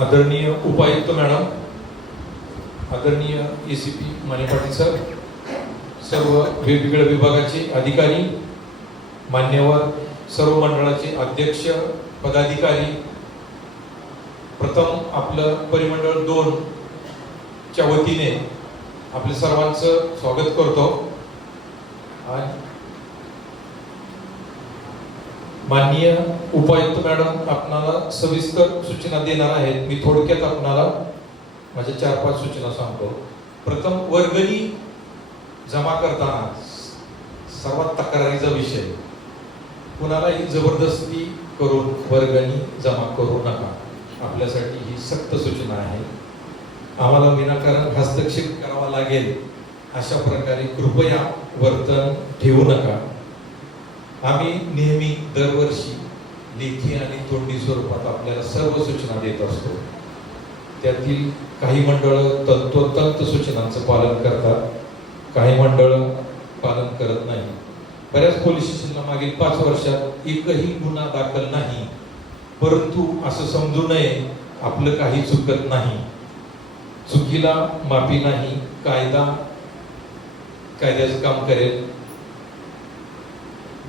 आदरणीय उपायुक्त मॅडम आदरणीय A C P Mane Patil sir सर्व वेगवेगळ्या विभागाचे अधिकारी मान्यवर सर्व मंडळाचे अध्यक्ष पदाधिकारी प्रथम आपलं परिमंडळ दोन च्या वतीने आपल्या सर्वांचं स्वागत करतो. आणि माननीय उपायुक्त मॅडम आपणाला सविस्तर सूचना देणार आहेत. मी थोडक्यात आपणाला माझ्या चार पाच सूचना सांगतो. प्रथम वर्गणी जमा करताना सर्वात तक्रारीचा विषय. कुणालाही जबरदस्ती करून वर्गणी जमा करू नका. आपल्यासाठी ही सक्त सूचना आहे. आम्हाला विनाकारण हस्तक्षेप करावा लागेल. अशा प्रकारे कृपया वर्तन ठेवू नका. आम्ही नेहमी दरवर्षी लेखी आणि तोंडी स्वरूपात आपल्याला सर्व सूचना देत असतो. त्यातील काही मंडळं तंतोतंत सूचनांचं पालन करतात. काही मंडळं पालन करत नाही. बऱ्याच पोलीस स्टेशनला मागील पाच वर्षात एकही गुन्हा दाखल नाही. परंतु असं समजू नये आपलं काही चुकत नाही. चुकीला माफी नाही कायदा कायद्याचं काम करेल.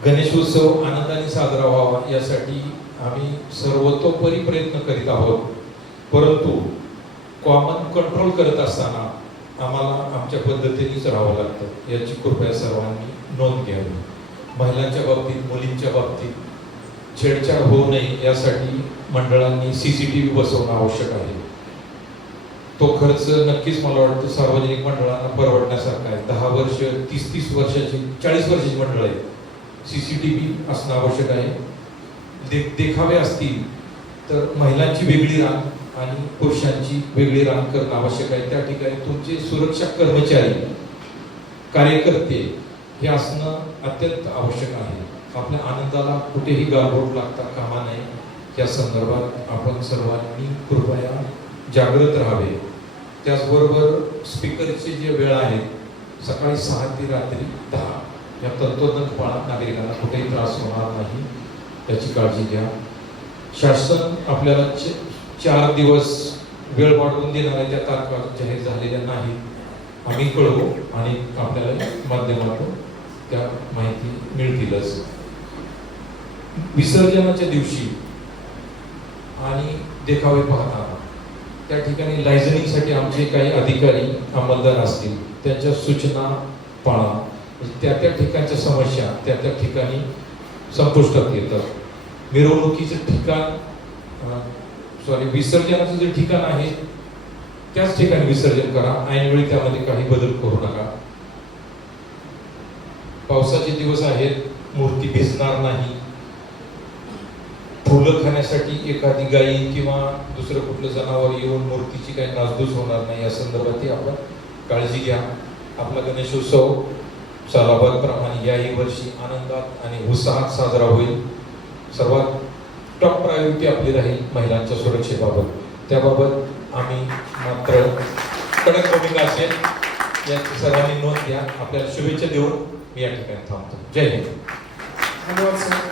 गणेशोत्सव आनंदाने साजरा व्हावा यासाठी आम्ही सर्वतोपरी प्रयत्न करीत आहोत. परंतु कॉमन कंट्रोल करत असताना आम्हाला आमच्या पद्धतीनेच राहावं लागतं. याची कृपया सर्वांनी नोंद घ्यावी महिलांच्या बाबतीत मुलींच्या बाबतीत छेडछाड होऊ नये यासाठी मंडळांनी सी सी टी व्ही बसवणं आवश्यक आहे. तो खर्च नक्कीच मला वाटतं सार्वजनिक मंडळांना परवडण्यासारखा आहे. दहा वर्ष तीस तीस वर्षाची चाळीस वर्षाची मंडळ आहे सी सी टी व्ही असणं आवश्यक आहे. दे देखावे असतील तर महिलांची वेगळी रांग आणि पुरुषांची वेगळी रांग करणं आवश्यक आहे. त्या ठिकाणी तुमचे सुरक्षा कर्मचारी कार्यकर्ते हे असणं अत्यंत आवश्यक आहे. आपल्या आनंदाला कुठेही गारबोट लागता कामा नये. या संदर्भात आपण सर्वांनी कृपया जागृत राहावे. त्याचबरोबर स्पीकरचे जे वेळ आहेत सकाळी सहा ते रात्री दहा. या तंतोतंत पाळा नागरिकांना कुठेही त्रास होणार नाही याची काळजी घ्या. शासन आपल्याला चार दिवस वेळ वाढवून देणार त्या तारखा जाहीर झालेल्या नाही. आम्ही कळवू आणि आपल्याला माध्यमातून त्या माहिती मिळतीलच. विसर्जनाच्या दिवशी आणि देखावे पाहताना त्या ठिकाणी लायझनिंगसाठी आमचे काही अधिकारी अंमलदार असतील त्यांच्या सूचना पाळा. म्हणजे त्या त्या ठिकाणच्या समस्या त्या त्या ठिकाणी संपुष्टात येतात मिरवणुकीचं ठिकाण सॉरी विसर्जनाचं जे ठिकाण आहे त्याच ठिकाणी विसर्जन करा. ऐनवेळी त्यामध्ये काही बदल करू नका. पावसाचे दिवस आहेत मूर्ती भिजणार नाही. फुलं खाण्यासाठी एखादी गाई किंवा दुसरं कुठलं जनावर येऊन मूर्तीची काही नासधूस होणार नाही या संदर्भातही आपण काळजी घ्या. आपला गणेशोत्सव प्रमाणे याही वर्षी आनंदात आणि उत्साहात साजरा होईल. सर्वात टॉप प्रायोरिटी आपली राहील महिलांच्या सुरक्षेबाबत. त्याबाबत आम्ही मात्र कडक भूमिका असेल याची सर्वांनी नोंद घ्या. आपल्याला शुभेच्छा देऊन मी या ठिकाणी थांबतो. जय हिंद. धन्यवाद सर.